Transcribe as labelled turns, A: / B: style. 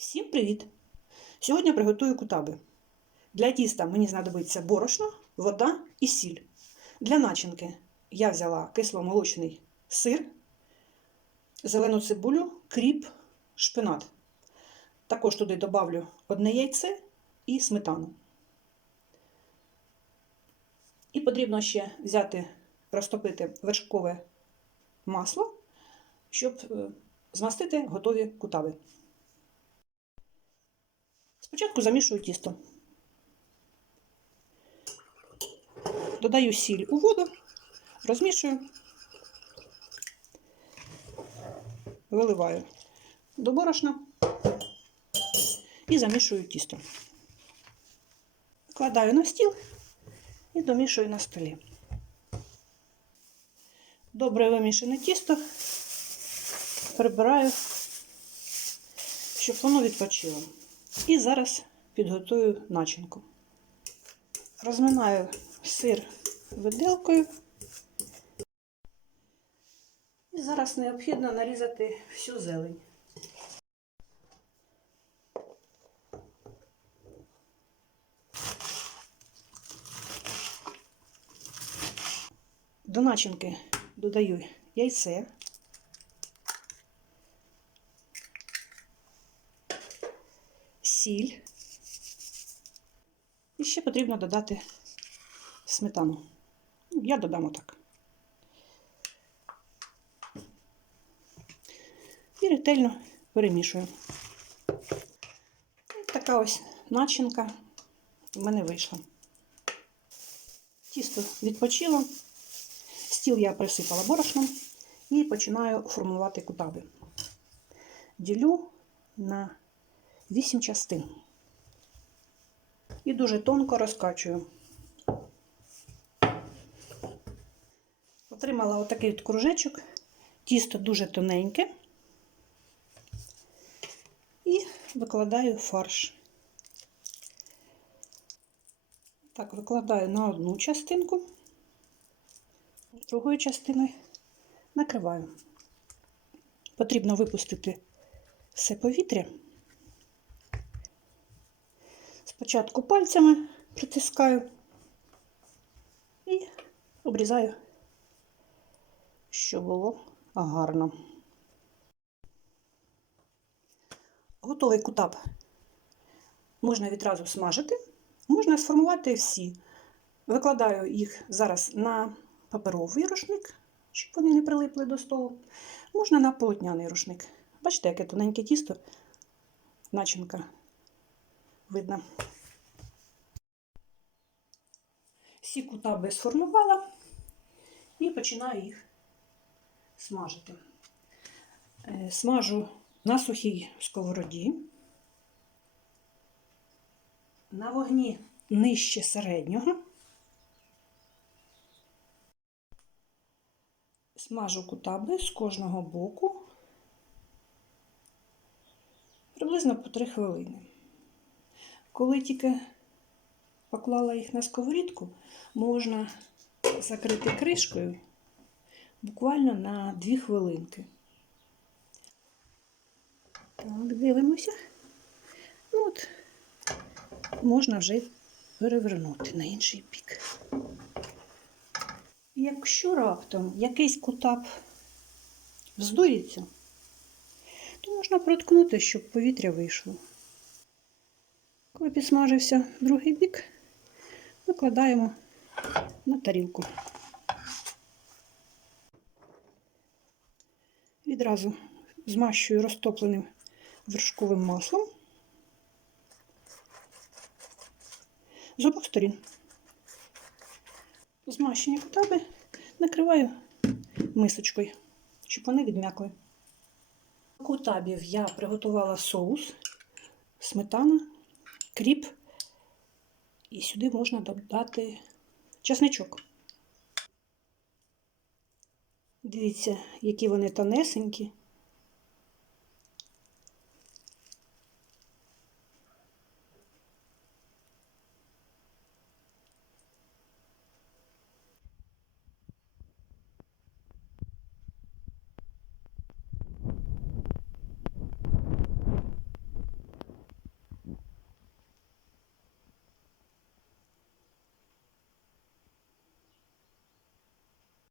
A: Всім привіт! Сьогодні приготую кутаби. Для тіста мені знадобиться борошно, вода і сіль. Для начинки я взяла кисломолочний сир, зелену цибулю, кріп, шпинат. Також туди добавлю одне яйце і сметану. І потрібно ще взяти, розтопити вершкове масло, щоб е, змастити готові кутаби. Спочатку замішую тісто. Додаю сіль у воду, розмішую, виливаю до борошна і замішую тісто. Кладаю на стіл і домішую на столі. Добре вимішане тісто прибираю, щоб воно відпочило. І зараз підготую начинку. Розминаю сир виделкою. І зараз необхідно нарізати всю зелень. До начинки додаю яйце. Сіль. І ще потрібно додати сметану. Ну, Я додам отак. І ретельно перемішую. Така ось начинка в мене вийшла. Тісто відпочило, стіл я присипала борошном і починаю формувати кутаби. Ділю на 8 частин. І дуже тонко розкачую. Отримала отакий от кружечок, тісто дуже тоненьке. І викладаю фарш. Так, викладаю на одну частинку, другою частиною накриваю. Потрібно випустити все повітря. Спочатку пальцями притискаю і обрізаю, щоб було гарно. Готовий кутап можна відразу смажити, можна сформувати всі. Викладаю їх зараз на паперовий рушник, щоб вони не прилипли до столу. Можна на полотняний рушник. Бачите, яке тоненьке тісто, начинка видно. Всі кутаби сформувала і починаю їх смажити. Е, Смажу на сухій сковороді, на вогні нижче середнього. Смажу кутаби з кожного боку приблизно по 3 хвилини. Коли тільки поклала їх на сковорідку, можна закрити кришкою буквально на 2 хвилинки. Так, дивимося. Ну от, можна вже перевернути на інший бік. Якщо раптом якийсь кутап вздується, то можна проткнути, щоб повітря вийшло. Коли підсмажився другий бік, викладаємо на тарілку. Відразу змащую розтопленим вершковим маслом з обох сторін. Змащені кутаби накриваю мисочкою, щоб вони відм'якли. Кутабів я приготувала соус, сметана, кріп, і сюди можна додати чесничок. Дивіться, які вони тонесенькі,